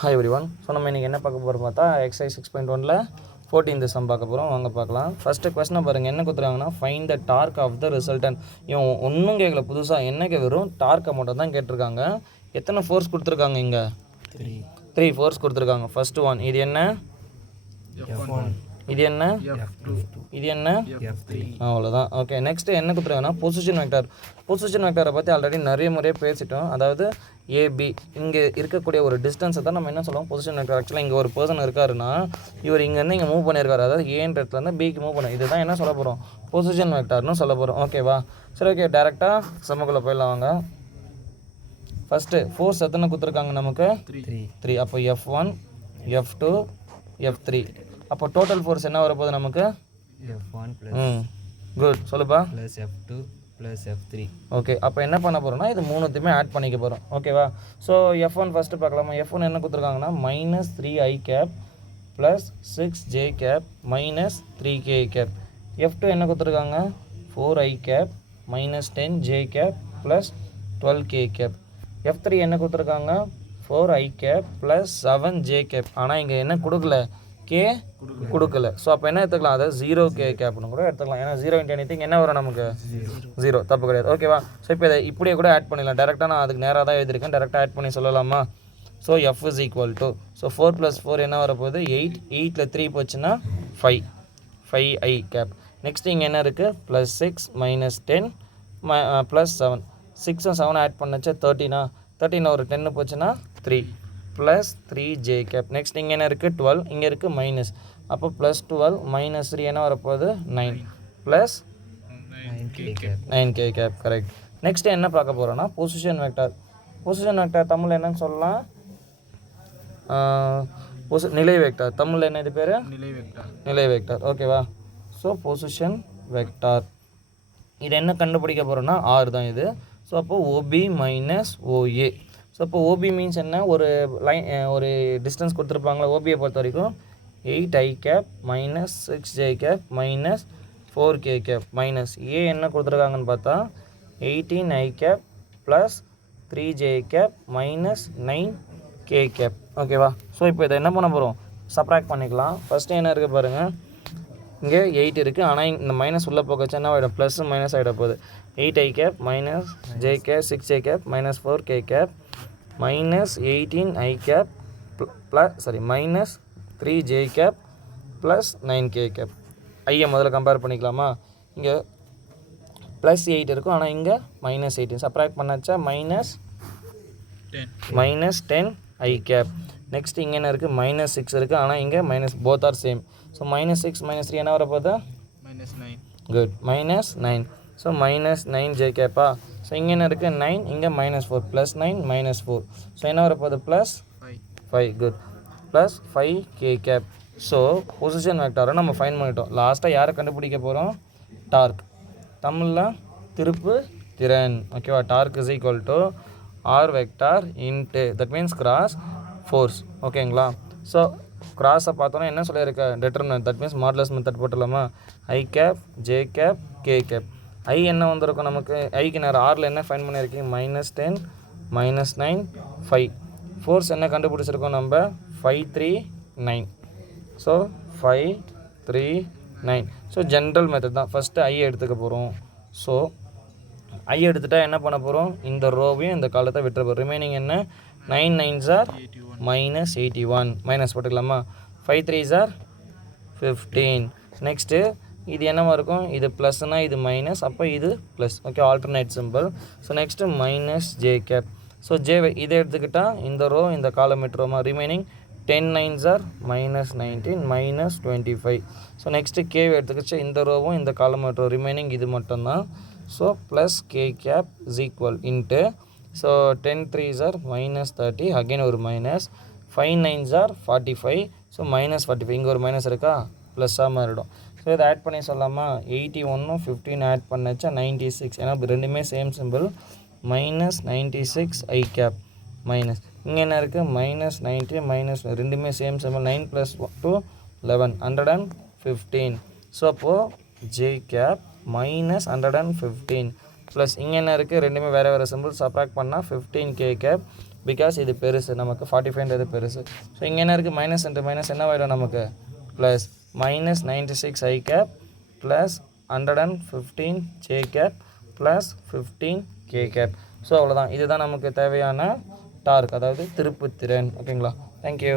Hi everyone. So நம்ம இன்றைக்கி என்ன பார்க்க போகிறோம் பார்த்தா எக்ஸசைஸ் 6.1ல் 14th சம் பார்க்க போகிறோம். வாங்க பார்க்கலாம். ஃபஸ்ட்டு கொஸ்டினை பாருங்கள். என்ன கொடுத்துருக்காங்கன்னா find the dark of the resultant. இவன் ஒன்றும் கேட்கல, புதுசாக என்ன வெறும் டார்க்கை மட்டும் தான் கேட்டிருக்காங்க. எத்தனை ஃபோர்ஸ் கொடுத்துருக்காங்க இங்கே? 3 ஃபோர்ஸ் கொடுத்துருக்காங்க. ஃபஸ்ட்டு ஒன், இது என்ன? இது என்ன? இது என்ன? அவ்வளோதான். ஓகே, நெக்ஸ்ட்டு என்ன கொடுத்துருக்காங்கன்னா பொசிஷன் வெக்டார். பொசிஷன் வெக்டாரை பற்றி ஆல்ரெடி நிறைய முறையே பேசிட்டோம். அதாவது ஏபி இங்கே இருக்கக்கூடிய ஒரு டிஸ்டன்ஸை தான் நம்ம என்ன சொல்லுவோம், பொசிஷன் வெக்டார். ஆக்சுவலாக இங்கே ஒரு பர்சன் இருக்காருன்னா இவர் இங்கேருந்து இங்கே மூவ் பண்ணியிருக்காரு, அதாவது ஏன்ற இடத்துலேருந்து பிக்கு மூவ் பண்ண, இதுதான் என்ன சொல்ல போகிறோம், பொசிஷன் வெக்டார்னு சொல்ல போகிறோம். ஓகேவா? சரி, ஓகே, டேரெக்டாக சமக்குள்ளே போயிடலாம் வாங்க. ஃபஸ்ட்டு ஃபோர்ஸ் எத்தனை கொடுத்துருக்காங்க நமக்கு? 3. அப்போ F1 F2 F3. அப்போ டோட்டல் ஃபோர்ஸ் என்ன வரப்போகுது நமக்கு? F1 குட், சொல்லுப்பா. + F2 + F3. ஓகே, அப்போ என்ன பண்ண போகிறோம்னா இது மூணுத்தையுமே ஆட் பண்ணிக்க போகிறோம். ஓகேவா? ஸோ F1 ஃபஸ்ட்டு பார்க்கலாமா. F1 என்ன கொடுத்துருக்காங்கன்னா -3i cap + 6j cap - 3k cap. F2 என்ன கொடுத்துருக்காங்க? 4i cap - 10j cap + 12k cap. F3 என்ன கொடுத்துருக்காங்க? 4i cap + 7j cap. ஆனால் இங்கே என்ன கொடுக்கல, கே கொடுக்கல. ஸோ அப்போ என்ன எடுத்துக்கலாம், அதை 0k கேப்னு கூட எடுத்துக்கலாம். ஏன்னா 0 × anything என்ன வரும் நமக்கு? 0. தப்பு கிடையாது. ஓகேவா? ஸோ இப்போ இதை இப்படியே கூட ஆட் பண்ணிடலாம். டேரெக்டாக நான் அதுக்கு நேராக தான் எழுதியிருக்கேன், டேரெக்டாக ஆட் பண்ணி சொல்லலாமா? ஸோ F = ஸோ 4 + 4 என்ன வரப்போகுது? 8. 8ல் 3 போச்சுன்னா 5i கேப். நெக்ஸ்ட் இங்கே என்ன இருக்குது? +6 - 10 +7. 6 7 ஆட் பண்ணச்சா 13. 13 ஒரு 10 போச்சுன்னா 3 + 3j கேப். நெக்ஸ்ட் இங்கே என்ன இருக்குது? 12. இங்கே இருக்குது மைனஸ். அப்போ +12 - 3 என்ன வரப்போகுது? 9 + 9k கேப். கரெக்ட். நெக்ஸ்ட் என்ன பார்க்க போகிறோன்னா பொசிஷன் வெக்டார். பொசிஷன் வெக்டார் தமிழில் என்னன்னு சொல்லலாம்? நிலை வெக்டார். தமிழில் என்ன இது பேர்? நிலை வெக்டார். ஓகேவா? ஸோ பொசிஷன் வெக்டார் இது என்ன கண்டுபிடிக்க போகிறோன்னா R தான் இது. ஸோ அப்போது OB - OA. ஸோ அப்போ ஓபி மீன்ஸ் என்ன, ஒரு லைன் ஒரு டிஸ்டன்ஸ் கொடுத்துருப்பாங்களா ஓபியை பொறுத்த வரைக்கும் 8i cap - 6j cap - 4k cap minus ஏ என்ன கொடுத்துருக்காங்கன்னு பார்த்தா 18i cap + 3j cap - 9k cap. ஓகேவா? ஸோ இப்போ இதை என்ன பண்ண போகிறோம், சப்ராக்ட் பண்ணிக்கலாம். ஃபஸ்ட்டு என்ன இருக்குது பாருங்கள், இங்கே 8 இருக்குது, ஆனால் இந்த மைனஸ் உள்ளே போகச்சு என்ன ஆகிடும், ப்ளஸ் மைனஸ் ஆகிட போகுது. 8i cap - j cap 6j cap - 4k cap -18i cap -3j cap + 9k cap. ஐயை முதல்ல கம்பேர் பண்ணிக்கலாமா? இங்கே +8 இருக்கும், ஆனால் இங்கே -18. Subtract பண்ணாச்சா -10i cap. நெக்ஸ்ட் இங்கே என்ன இருக்குது? -6 இருக்குது, ஆனால் இங்கே போத் ஆர் சேம். ஸோ -6 - 3 என்ன வரப்போகுது? -9. குட், -9. ஸோ -9j கேப்பா. ஸோ இங்கே என்ன இருக்குது? 9. இங்கே -4 +9 -4. ஸோ என்ன வரப்போகுது? +5. Good, +5k gap. So position வெக்டாரை நம்ம ஃபைண்ட் பண்ணிட்டோம். லாஸ்ட்டாக யாரை கண்டுபிடிக்க போகிறோம்? டார்க். தமிழில் திருப்பு திறன். ஓகேவா? Torque = R vector into that means cross force. ஓகேங்களா? ஸோ கிராஸை பார்த்தோன்னா என்ன சொல்லியிருக்க, determinant that means modulus method போட்டுடலாமா? i cap j cap k cap. I என்ன வந்திருக்கும் நமக்கு? ஐக்கு நேரம் ஆரில் என்ன ஃபைன் பண்ணியிருக்கீங்க? -10 -9 5. ஃபோர்ஸ் என்ன கண்டுபிடிச்சிருக்கோம் நம்ம? 539. ஸோ 539. ஸோ ஜென்ரல் மெத்தட் தான். ஃபஸ்ட்டு ஐ எடுத்துக்க போகிறோம். ஸோ ஐ எடுத்துகிட்டா என்ன பண்ண போகிறோம், இந்த ரோவையும் இந்த காலத்தை விட்டுற போகிறோம். ரிமைனிங் என்ன? 9 9s are -81. மைனஸ் போட்டுக்கலாமா? 5 3s are 15. நெக்ஸ்ட்டு இது என்னவா இருக்கும்? இது ப்ளஸ்னால் இது மைனஸ், அப்போ இது plus. Okay, alternate simple. So next -j cap. So J இதை எடுத்துக்கிட்டால் இந்த ரோ இந்த காலம் விட்டுருவோமா? Remaining 10 9s are -19 -25. So next கேவை எடுத்துக்கிச்சு இந்த ரோவும் இந்த காலம் விட்டுருவோம். ரிமைனிங் இது மட்டும்தான். So +k cap = into. So 10 3s are -30. Again ஒரு மைனஸ். 5 9s are 45. ஸோ -45. இங்கே ஒரு மைனஸ் இருக்கா, ப்ளஸ்ஸாக மாறிடும். ஸோ இதை ஆட் பண்ணி சொல்லலாமா? 81 15 ஆட் பண்ணச்சா 96. ஏன்னா ரெண்டுமே same simple. -96i cap minus. இங்கே என்ன இருக்குது? -90 ரெண்டுமே சேம் சிம்பிள். 9 + 2 11 115. ஸோ அப்போது j cap -115 ப்ளஸ் இங்கே என்ன இருக்குது? ரெண்டுமே வேறு வேறு சிம்பிள். சப்ராக்ட் பண்ணால் 15k cap பிகாஸ் இது பெருசு நமக்கு 45ன்றது பெருசு. ஸோ இங்கே என்ன இருக்குது மைனஸ் இன்ட்டு மைனஸ் என்ன ஆகிடும் நமக்கு plus minus 96 I cap plus 115 J cap plus 15 K cap. So அவ்வளோதான், இதுதான் நமக்கு தேவையான டார்க், அதாவது திருப்புத்திறன். ஓகேங்களா? தேங்க்யூ.